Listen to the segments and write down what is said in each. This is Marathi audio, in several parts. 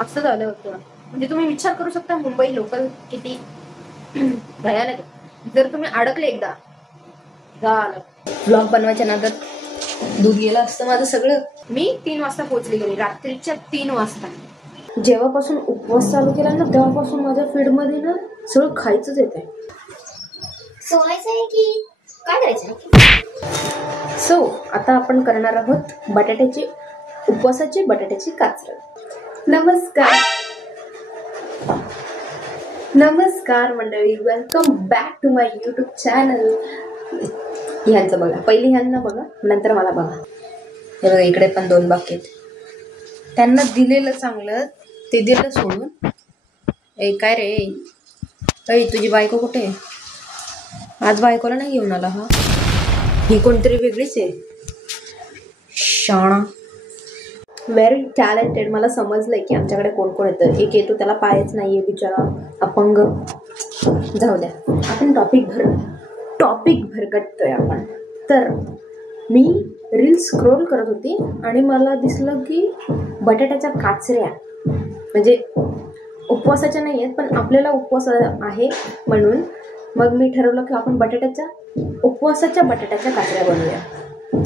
असं झालं होतं. म्हणजे तुम्ही विचार करू शकता मुंबई लोकल किती भयानक आहे. जर तुम्ही अडकले एकदा झालं. ब्लॉग बनवायच्या नादात दूध गेलं असतं माझं सगळं. मी 3 वाजता पोहोचली घरी, रात्रीच्या 3 वाजता. जेव्हापासून उपवास चालू केला ना तेव्हापासून माझ्या फीडमध्ये ना सगळं खायचंच येत आहे. सोलायचं आहे की काय करायचं? सो आता आपण करणार आहोत उपवासाची बटाट्याची काचरण. नमस्कार मंडळी, welcome back to my YouTube channel. ह्यांचं बघा, पहिले ह्यांना बघा, नंतर मला बघा. हे बघा, इकडे पण 2 बाकी आहेत. त्यांना दिलेलं चांगलं, ते दिलं सोडून. काय रे, तुझी बायको कुठे? आज बायकोला नाही घेऊन आला हा? ही कोणतरी वेगळीच आहे. शाणा, व्हेरी टॅलेंटेड. मला समजलंय की आमच्याकडे कोण कोण येतं. एक येतो, त्याला पायच नाहीये, बिचारा अपंग. जाऊ द्या, आपण टॉपिक भरकटतोय आपण. तर मी रील स्क्रोल करत होती आणि मला दिसलं की बटाट्याच्या काचऱ्या, म्हणजे उपवासाच्या नाही आहेत पण आपल्याला उपवास आहे म्हणून मग मी ठरवलं की आपण उपवासाच्या बटाट्याच्या काचऱ्या बनवूया.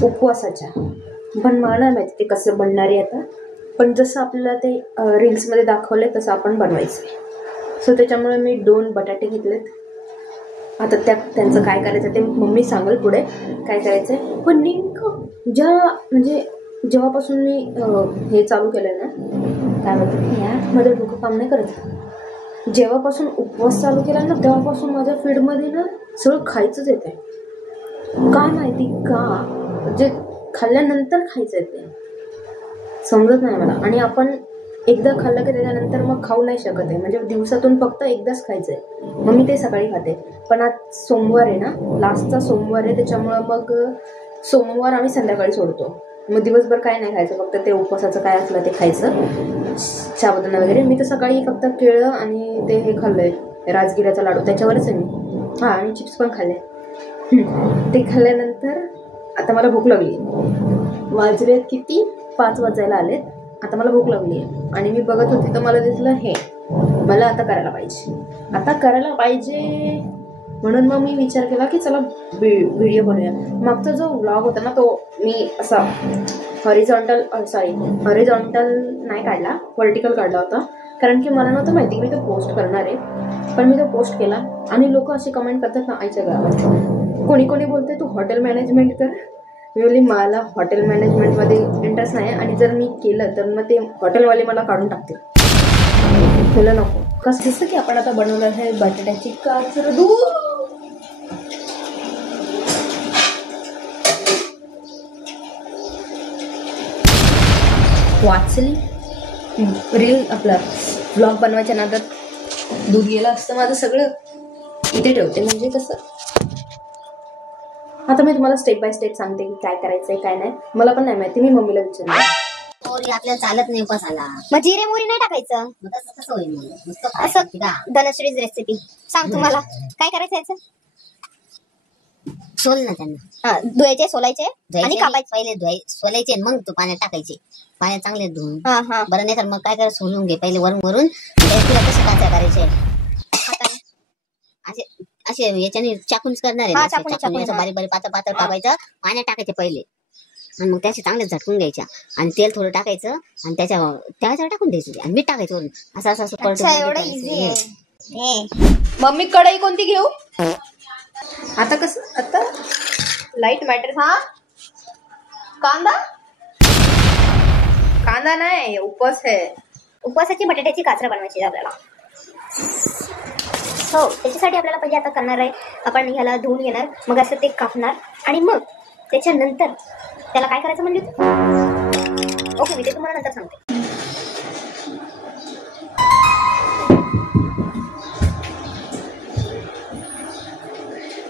उपवासाच्या पण मला नाही माहिती ते कसं बनणार आहे आता, पण जसं आपल्याला ते रील्समध्ये दाखवलं तसं आपण बनवायचं आहे. सो त्याच्यामुळे मी 2 बटाटे घेतलेत. आता त्यांचं काय करायचं ते मम्मी सांगेल पुढे काय करायचं आहे. पण नेमकं म्हणजे जेव्हापासून मी हे चालू केलं ना, काय म्हणतात यार, माझं डोकं काम नाही करत. जेव्हापासून उपवास चालू केला ना तेव्हापासून माझ्या फीडमध्ये ना सगळं खायचंच येत आहे. काय माहिती का, म्हणजे खाल्ल्यानंतर खायचं येते, समजत नाही मला. आणि आपण एकदा खाल्लं की त्याच्यानंतर मग खाऊ नाही शकत आहे. म्हणजे दिवसातून फक्त एकदाच खायचं आहे. मग मी ते सकाळी खाते. पण आज सोमवार आहे ना, लास्टचा सोमवार आहे, त्याच्यामुळं मग सोमवार आम्ही संध्याकाळी सोडतो. मग दिवसभर काय नाही खायचं, फक्त ते उपवासाचं काय असलं ते खायचं, साबुदाणा वगैरे. मी तर सकाळी फक्त केळं आणि ते हे खाल्लंय, राजगिराचा लाडू, त्याच्यावरच आहे मी. आणि चिप्स पण खाल्ले. ते खाल्ल्यानंतर आता मला भूक लागली. वाजलेत किती, 5 वाजायला आलेत. आता मला भूक लागली आहे आणि मी बघत होते तर मला दिसलं हे मला आता करायला पाहिजे. म्हणून मग मी विचार केला की चला व्हिडिओ बनवूया. मागचा जो व्लॉग होता ना तो मी असा हॉरिझॉन्टल नाही काढला, व्हर्टिकल काढला होता. कारण की मला नव्हतं माहिती की मी तो पोस्ट करणार आहे. पण मी तो पोस्ट केला आणि लोक असे कमेंट करतात ना आईच्या गावात. कोणी बोलते तू हॉटेल मॅनेजमेंट कर. मी बोलली मला हॉटेल मॅनेजमेंटमध्ये इंटरेस्ट नाही, आणि जर मी केलं तर मग ते हॉटेलवाले मला काढून टाकतील. तुला नको. कसं दिसतं की आपण आता बनवलं आहे बटाट्याची काचरण. वाचली रील, आपला ब्लॉग बनवायच्या नादात दूध गेलं असतं माझं सगळं. इथे ठेवते म्हणजे कसं. आता मी तुम्हाला स्टेप बाय स्टेप सांगते की काय करायचंय काय नाही. मला पण नाही माहिती, मी मम्मीला विचारलं. मोरी आपल्याला चालत नाही उपासाला. मग जिरे मोरी नाही टाकायचं. कसं होईल? असं धनश्रीच रेसिपी सांग तुम्हाला. काय करायचं याचं? सोल ना त्यांना, धुवायचे, सोलायचे आणि कापायचे. पहिले सोलायचे, मग तू पाण्यात टाकायचे. पाण्यात चांगले धुवून. बरं, नाही तर मग काय करायचं, सोलून घे पहिले वरून. तुला कसे काचा करायचे असे याच्याने चाकूनच करणार आहे. बारीक बारीक पातळ कापायचं, पाण्यात टाकायचे पहिले, आणि मग त्याचे चांगले झटकून घ्यायच्या. आणि तेल थोडं टाकायचं आणि त्याच्यावर टाकून द्यायचं आणि मीठ टाकायचं वरून. असं एवढं इझी आहे. मम्मी कढई कोणती घेऊ? आता कसं, आता लाईट मॅटर. कांदा नाही, उपवास आहे. उपवासाची बटाट्याची काचरं बनवायची आपल्याला. हो, त्याच्यासाठी आपल्याला पहिले आता करणार आहे, आपण ह्याला धुवून घेणार, मग असं ते कापणार आणि मग त्याच्यानंतर त्याला काय करायचं म्हणजे ओके, मी ते तुम्हाला नंतर सांगते.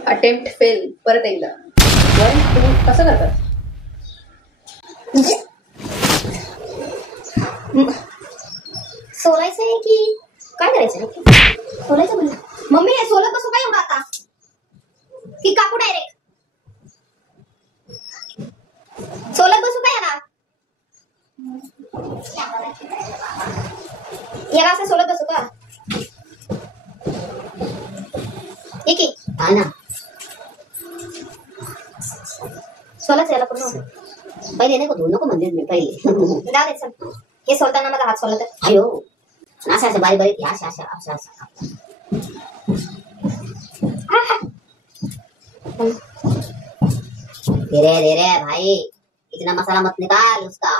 Attempt fail. परत एकदा 1 2 कसं करतात? सोलायचं आहे की काय करायचं? सोलायचं म्हणजे मम्मी हे सोलत बसू काय एवढं आता, की कापू डायरेक्ट? सोलत बसू काय याला? याला असं सोलत बसू का? ठीक आहे. हा ना. सोलाच याला पूर्ण. पहिले नाही करू नको म्हणजे मी पहिले. जाऊ दे चल. हे सोलताना मला हात सोलत. अयो अशा अशा बारीक बारीक अशा अशा अशा अशा. धीरे धीरे भाई, इतना मसाला मत निकाल उसका.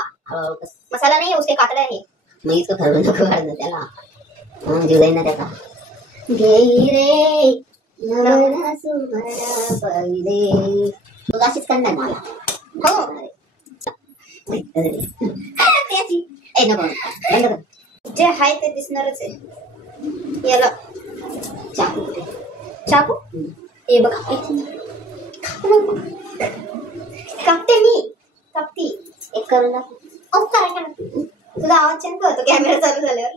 मसाला नाही उसके कातडे आहे. मग इसको खरडून नको काढणं त्याला. मग जीव जाईन ना त्याचा. धीरे नवरा सुभरा पहिले. तू अशीच करणार मला. हो. त्याची ए नको बंद कर. जे आहे ते दिसणारच आहे. याला चाकू कुठे? चाकू हे बघा. कापते मी. कापती. एक करून दाखव. तुला आवाज चेंज होतो कॅमेरा चालू झाल्यावर.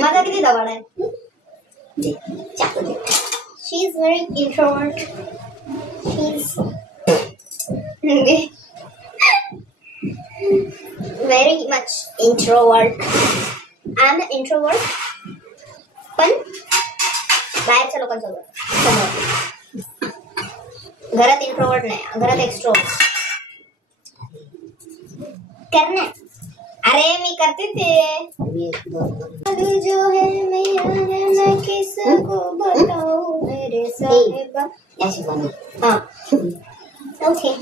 माझा किती दबाड आहे. दे चाकू दे. She is very introvert. She is very much introvert. I am introvert. पण बाहेरच्या लोकांसोबत समोर. घरात इंट्रोवर्ट नाही, घरात एक्स्ट्रोवर्ट. करणे. अरे मी करते ते. जो है मैं किसको बताऊं मेरे साहिबा. याशी बनव. हाँ okay.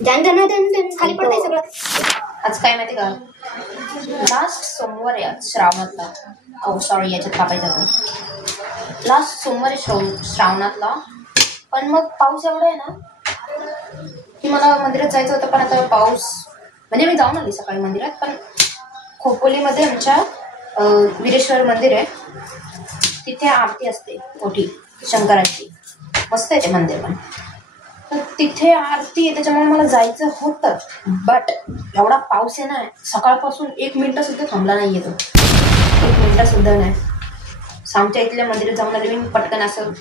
Done done done done. खाली पडतंय सगळं. आज काय माहिती का, लास्ट सोमवार आहे आज श्रावणातला. ओ सॉरी याच्यात कापायचं होतं. लास्ट सोमवार आहे श्रावणातला. पण मग पाऊस एवढा आहे ना की मला मंदिरात जायचं होतं. पण आता पाऊस म्हणजे मी जाऊन आली सकाळी मंदिरात. पण खोपोलीमध्ये आमच्या वीरेश्वर मंदिर आहे. तिथे आरती असते मोठी शंकराची. मस्त आहे ते मंदिर. पण तर तिथे आरती आहे त्याच्यामुळे मला जायचं होतं. बट एवढा पाऊस आहे ना, सकाळपासून 1 मिनिट सुद्धा थांबला नाही येतो. 1 मिनिट सुद्धा नाही. आमच्या इथल्या मंदिरात जाऊन आले मी पटकन असं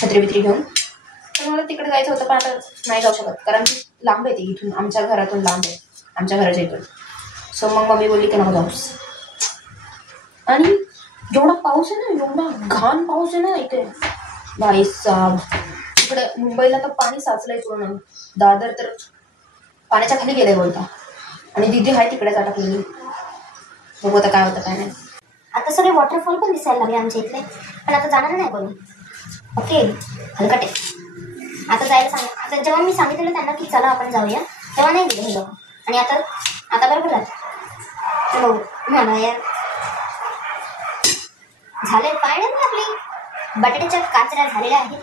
छत्री बित्री घेऊन. तर मला तिकडे जायचं होतं पण आता नाही जाऊ शकत कारण की लांब आहे ते इथून. आमच्या घरातून लांब आहे, आमच्या घराच्या इथून. सो मग मम्मी बोलली की नको जाऊस. आणि जेवढा पाऊस आहे ना, एवढा घाण पाऊस आहे ना इथे भाई साब. इकडे मुंबईला तर पाणी साचलंय पूर्ण. दादर तर पाण्याच्या खाली गेलंय बोलता. आणि दिदी आहे तिकडेच अटकलेली. बघू आता काय होतं काय नाही. आता सगळे वॉटरफॉल पण दिसायला लागले आमच्या इथले. पण आता जाणार नाही कोणी. ओके हलकटे. आता जायला सांग. आता जेव्हा मी सांगितलेलं त्यांना की चला आपण जाऊया तेव्हा नाही गेले हे लोक. आणि आता बरोबर जात हो म्हणा यार. झाले पाय ना आपली बटाट्याच्या काचऱ्या झालेल्या आहेत.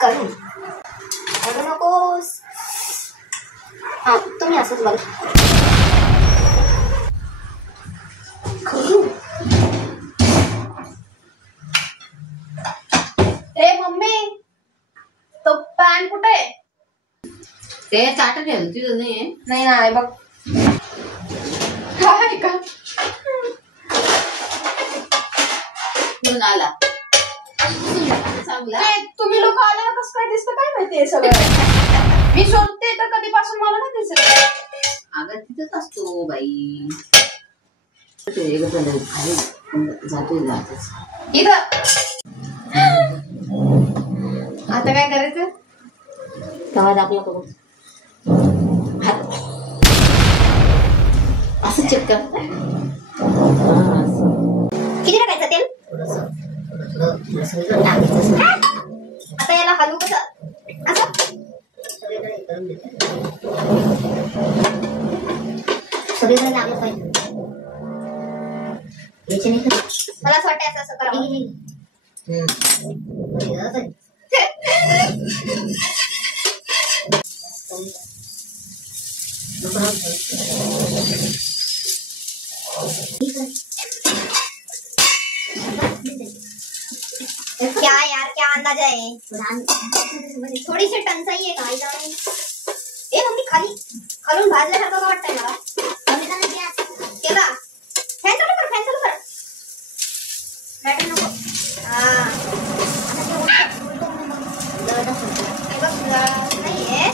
करून करू नकोस. हा तुम्ही असंच बघ. ए मम्मी तो पॅन कुठे आहे? ते चाट ठेवलं तुझं नाही. नाही ना बघ. काय का म्हणून आला चांगला. तुम्ही लोक आल्यावर कसं काय दिसतं काय माहितीये सगळं. मी शोधते तर कधीपासून मला नाही दिसत. अगं तिथंच असतो बाई. जातोय जातच इथं. आता काय करायचं? तेव्हा दाखला करू. असं चेक कर. किती टाकायचं तेल? आता याला हलवू कसं? असं सगळीकडे लागलं पाहिजे. मला असं वाटतं असं करावं. क्या यार क्या अंदाजा है? थोडी सी टंचाई आहे काही जाणे. ए मम्मी खाली खालून भाजल्यासारखं का वाटतंय मला. केला फॅन चालू कर. फॅन चालू कर. बॅटरी नको. नाहीये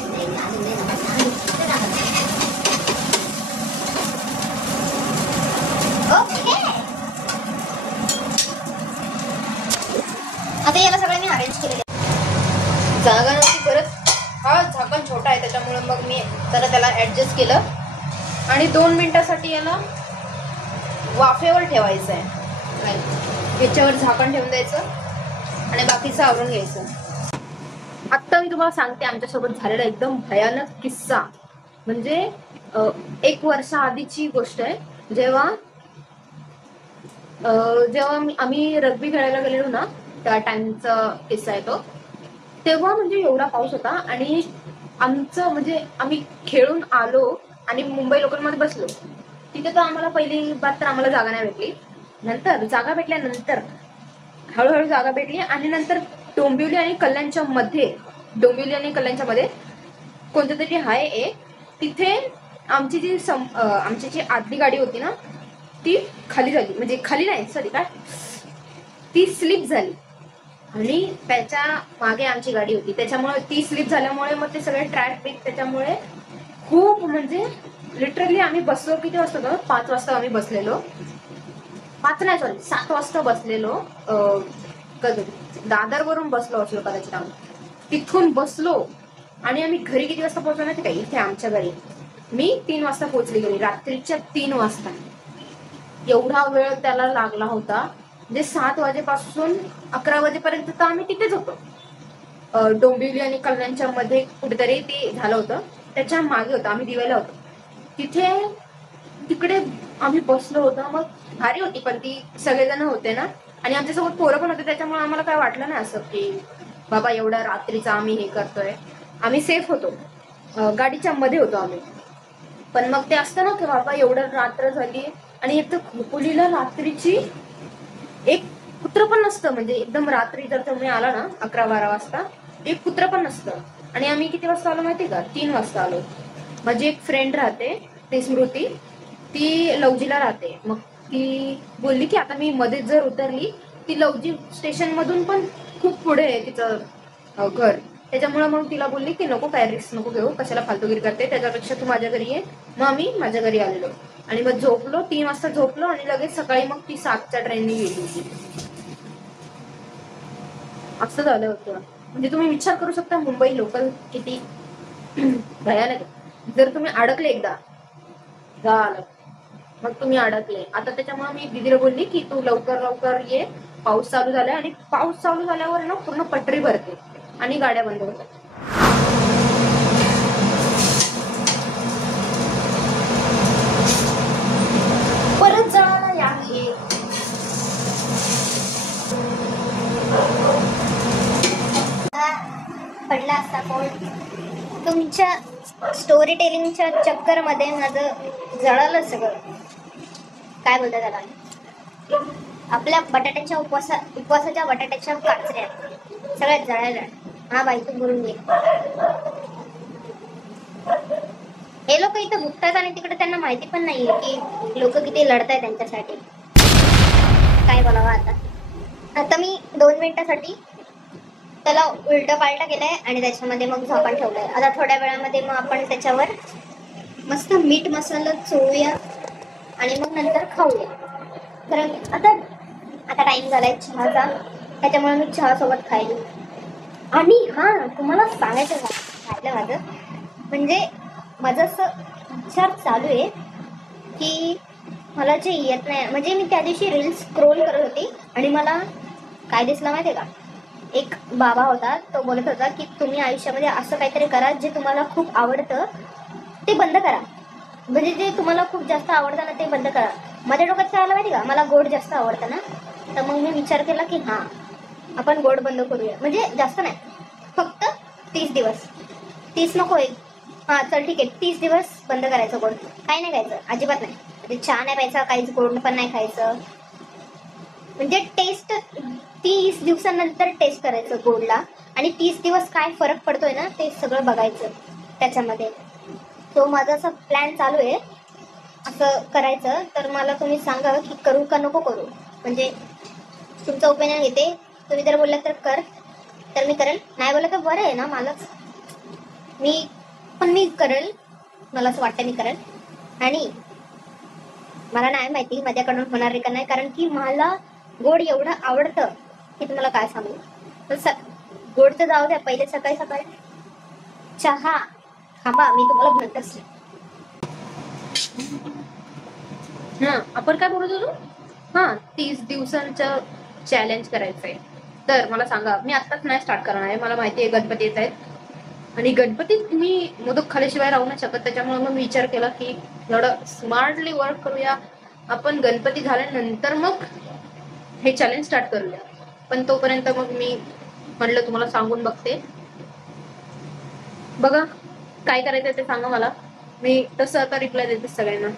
मिक्स केलं आणि 2 मिनिटासाठी याला वाफेवर ठेवायचं आहे. याच्यावर झाकण ठेवून द्यायचं आणि बाकीचं आवरून घ्यायचं. आत्ता मी तुम्हाला सांगते आमच्यासोबत झालेला एकदम भयानक किस्सा. म्हणजे 1 वर्षाआधीची गोष्ट आहे. जेव्हा आम्ही रग्बी खेळायला गेलेलो ना, त्या टाइमचा किस्सा आहे तो. तेव्हा म्हणजे एवढा पाऊस होता आणि आमचं म्हणजे आम्ही खेळून आलो आणि मुंबई लोकलमध्ये बसलो. तिथे तर आम्हाला पहिली बात तर आम्हाला जागा नाही भेटली. नंतर जागा भेटल्यानंतर हळूहळू जागा भेटली आणि नंतर डोंबिवली आणि कल्याणच्या मध्ये कोणतं तरी आहे एक, तिथे आमची जी आतली गाडी होती ना ती खाली झाली. म्हणजे खाली नाही, सॉरी, काय ती स्लिप झाली आणि त्याच्या मागे आमची गाडी होती. त्याच्यामुळे ती स्लिप झाल्यामुळे मग ते सगळे ट्रॅफिक, त्याच्यामुळे खूप म्हणजे लिटरली आम्ही बसलो किती वाजता होतो, 5 वाजता आम्ही बसलेलो. 5 नाही, सॉरी 7 वाजता बसलेलो. दादरवरून बसलो असलो कदाचित आम्ही. तिथून बसलो आणि आम्ही घरी किती वाजता पोहोचलो ना, ते काय इथे आमच्या घरी मी 3 वाजता पोहोचली घरी, रात्रीच्या 3 वाजता. एवढा वेळ त्याला लागला होता. म्हणजे 7 वाजेपासून 11 वाजेपर्यंत तर आम्ही तिथेच होतो. डोंबिवली आणि कल्याणच्या मध्ये कुठेतरी ते झालं होतं. त्याच्या मागे होतं, आम्ही दिवायला होतो तिकडे आम्ही बसलो होतो. मग भारी होती, पण ती सगळेजण होते ना आणि आमच्यासोबत पोरं पण होते. त्याच्यामुळे आम्हाला काय वाटलं नाही असं की बाबा एवढ्या रात्रीचं आम्ही हे करतोय. आम्ही सेफ होतो, गाडीच्या मध्ये होतो आम्ही. पण मग ते असतं ना की बाबा एवढं रात्र झाली आणि एक तर खोपोलीला रात्रीची एक कुत्र पण नसतं. म्हणजे एकदम रात्री जर तुम्ही आला ना 11-12 वाजता एक कुत्र पण नसतं. आणि आम्ही किती वाजता आलो माहिती का, 3 वाजता आलो. माझी एक फ्रेंड राहते, ती स्मृती, ती लवजीला राहते. मग ती बोलली की आता मी मध्ये जर उतरली, ती लवजी स्टेशन मधून पण खूप पुढे आहे तिचं घर. त्याच्यामुळे मग तिला बोलली की नको, काय रिस्क नको घेऊ, कशाला फालतूगिरी करते, त्याच्यापेक्षा तू माझ्या घरी ये. मग आम्ही माझ्या घरी आलेलो आणि मग झोपलो. 3 वाजता झोपलो आणि लगेच सकाळी मग ती 7च्या ट्रेननी गेली होती. असं झालं होतं. म्हणजे तुम्ही विचार करू शकता मुंबई लोकल किती भयानक. जर तुम्ही अडकले एकदा झालं, मग तुम्ही अडकले. आता त्याच्यामुळे मी दीदीला बोलली की तू लवकर ये, पाऊस चालू झालाय. आणि पाऊस चालू झाल्यावर ना पूर्ण पटरी भरते आणि गाड्या बंद होतात. परत जळाला या हे पडला असता कोण. तुमच्या स्टोरी टेलिंगच्या चक्करमध्ये माझं जळालं सगळं. काय बोलतात त्याला, आपल्या बटाट्याच्या उपवासाच्या बटाट्याच्या काचऱ्या सगळ्यात जळायला. हा बाई तू बोलून घे. हे लोक इथं भुकतात आणि तिकडे त्यांना माहिती पण नाहीये की लोक किती लढताय त्यांच्यासाठी. काय बोलावं आता मी 2 मिनिटासाठी त्याला उलटा पालटा केलाय आणि त्याच्यामध्ये मग झाकण ठेवलंय. आता थोड्या वेळामध्ये मग आपण त्याच्यावर मस्त मीठ मसाला चोळूया आणि मग नंतर खाऊया. कारण आता टाइम झालाय चहाचा, त्याच्यामुळे मी चहा सोबत खायली. आणि हा तुम्हाला सांगायचं राहिलं माझं, म्हणजे माझं असं विचार चालू आहे की मला जे येत नाही. म्हणजे मी त्या दिवशी रील्स स्क्रोल करत होती आणि मला काय दिसलं माहिती आहे का, एक बाबा होता, तो बोलत होता की तुम्ही आयुष्यामध्ये असं काहीतरी करा जे तुम्हाला खूप आवडतं ते बंद करा. म्हणजे जे तुम्हाला खूप जास्त आवडतं ना ते बंद करा. माझ्या डोक्यात काय आलं माहिती का, मला गोड जास्त आवडतं ना, तर मग मी विचार केला की हां आपण गोड बंद करूया. म्हणजे जास्त नाही, फक्त 30 दिवस. 30 नको आहे, हां चल ठीक आहे, 30 दिवस बंद करायचं गोड. काही नाही खायचं, अजिबात नाही. म्हणजे चहा नाही प्यायचा, काहीच गोड पण नाही खायचं. म्हणजे टेस्ट 30 दिवसानंतर टेस्ट करायचं गोडला आणि 30 दिवस काय फरक पडतोय ना ते सगळं बघायचं त्याच्यामध्ये. तो माझा असा प्लॅन चालू आहे असं करायचं. तर मला तुम्ही सांगा की करू का नको करू. म्हणजे तुमचं ओपिनियन घेते. तुम्ही जर बोलला तर कर तर मी करेल, नाही बोललं तर बरं आहे ना मलाच. मी करेल, मला असं वाटतं मी करेल. आणि मला नाही माहिती माझ्याकडून होणार आहे का नाही, कारण की मला गोड एवढं आवडतं की तुम्हाला काय सांगू. तर गोड जाऊ द्या, पहिले सकाळी चहा थांबा मी तुम्हाला म्हणत असते. हा, आपण काय बोलत होतो? हा, 30 दिवसांचं चॅलेंज करायचंय. तर मला सांगा, मी आत्ताच नाही स्टार्ट करणार आहे. मला माहिती आहे गणपती येत आहेत आणि गणपतीत मी मोदक खाल्याशिवाय राहू नाही शकत. त्याच्यामुळे मग मी विचार केला की थोडं स्मार्टली वर्क करूया. आपण गणपती झाल्यानंतर मग हे चॅलेंज स्टार्ट करूया. पण तोपर्यंत मग मी म्हटलं तुम्हाला सांगून बघते. बघा काय करायचं ते सांगा मला. मी तसं आता रिप्लाय देते सगळ्यांना.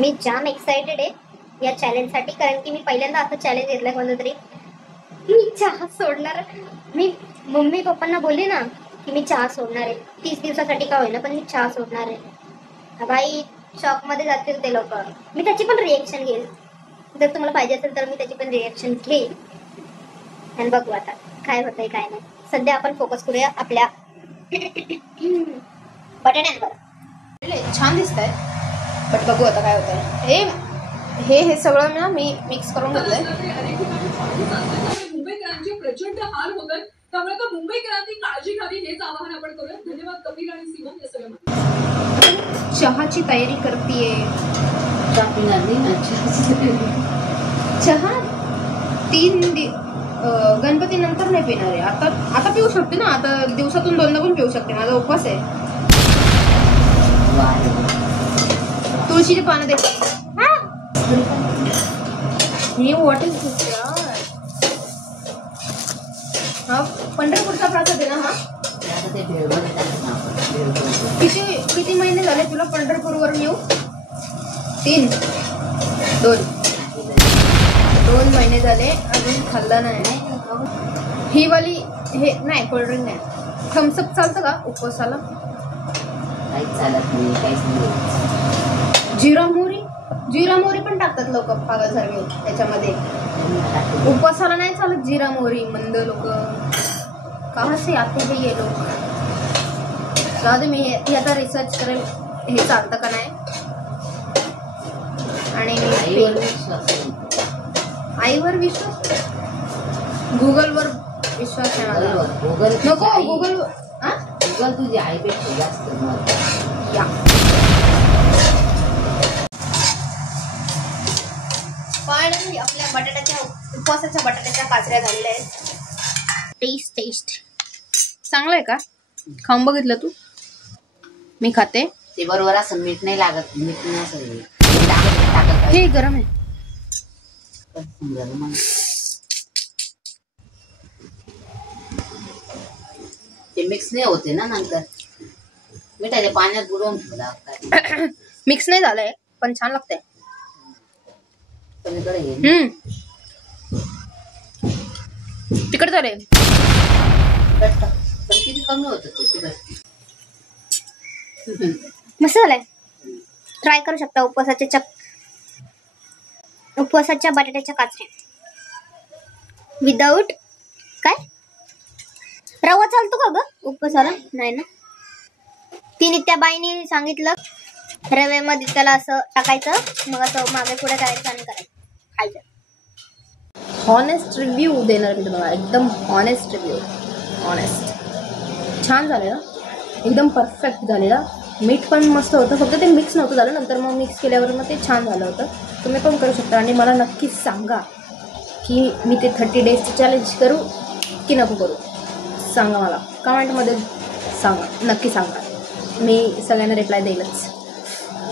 मी जाम एक्साइटेड आहे या चॅलेंजसाठी, कारण की मी पहिल्यांदा असं चॅलेंज घेतलंय कोणतं तरी. मी चहा सोडणार. मी मम्मी पप्पांना बोलले ना की मी चहा सोडणार आहे. 30 दिवसासाठी का होईना, पण मी चहा सोडणार आहे. भाई शॉक मध्ये जातील ते लोक. मी त्याची पण रिएक्शन घेईल. जर तुम्हाला पाहिजे असेल तर मी त्याची पण रिएक्शन घेईल आणि बघू आता काय होतंय काय नाही. सध्या आपण फोकस करूया आपल्या बटाट्यांवर. छान दिसत आहे, बट बघू आता काय होतंय. हे सगळं ना मी मिक्स करून घेतलंय. मुंबईकरांचे प्रचंड हाल होत आहेत, त्यामुळे आता मुंबईकरांनी काळजी घ्यावी हेच आवाहन आपण करूया. धन्यवाद कपिल आणि सीमन या सगळ्या. चहाची तयारी करतीये. चहा 3 गणपती नंतर नाही पिणार आहे. आता पिऊ शकते ना. आता दिवसातून 2दा पण पिऊ शकते. माझा उपवास आहे. तुळशीची पानं दे. हे व्हॉट इज दिस यार. हा पंढरपूरचा प्रसाद आहे ना हा. किती महिने झाले तुला पंढरपूर वरून येऊ? 3 2 महिने झाले अजून खाल्ला नाही. ही वाली हे नाही, कोल्ड्रिंक नाही. थम्सअप चालतं का उपवासाला? जिरा मोहरी पण टाकतात लोक पागलसारखे त्याच्यामध्ये. उपवासाला नाही चालत जिरा मोहरी. मंद लोक कहाँ से आते हैं ये लोग. जाऊ दे, मी आता रिसर्च करेल हे चालतं का नाही. आणि आईवर विश्वास, गुगलवर विश्वास आहे माझा. नको गुगल तुझी आईपेक्षा जास्त. फायनली आपल्या उपवासाच्या बटाट्याच्या काचऱ्या झालेल्या आहेत. टेस्ट चांगलं आहे का? खाऊन बघितलं तू? मी खाते. ते बरोबर असं मीठ नाही लागत. मीठ नाही असं हे गरम आहे. ते मिक्स नाही होते ना नंतर. मिठाच्या पाण्यात बुडवून ठेवला. मिक्स नाही झालंय पण छान लागतंय. तिकड झालंय. पण किती कमी होत ते. मस्त झालंय. ट्राय करू शकता उपवासाच्या बटाट्याच्या काचऱ्या विदाऊट काय रवा चालतो का ग उपवासाला? नाही ना. तिने त्या बाईने सांगितलं रव्यामध्ये त्याला असं टाकायचं, मग असं मागे पुढे करायचं आणि खायचं. हॉनेस्ट रिव्ह्यू देणार मी तुम्हाला. एकदम हॉनेस्ट रिव्ह्यू. छान झालेला, एकदम परफेक्ट झालेला. मीठ पण मस्त होतं, फक्त ते मिक्स नव्हतं झालं. नंतर मग मिक्स केल्यावर मग ते छान झालं होतं. तुम्ही पण करू शकता. आणि मला नक्कीच सांगा की मी ते 30 डेजचं चॅलेंज करू की नको करू. सांगा मला कमेंटमध्ये सांगा. नक्की सांगा. मी सगळ्यांना रिप्लाय देईलच.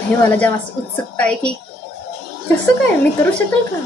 हे मला जास्त उत्सुकता आहे की कसं काय मी करू शकेल का.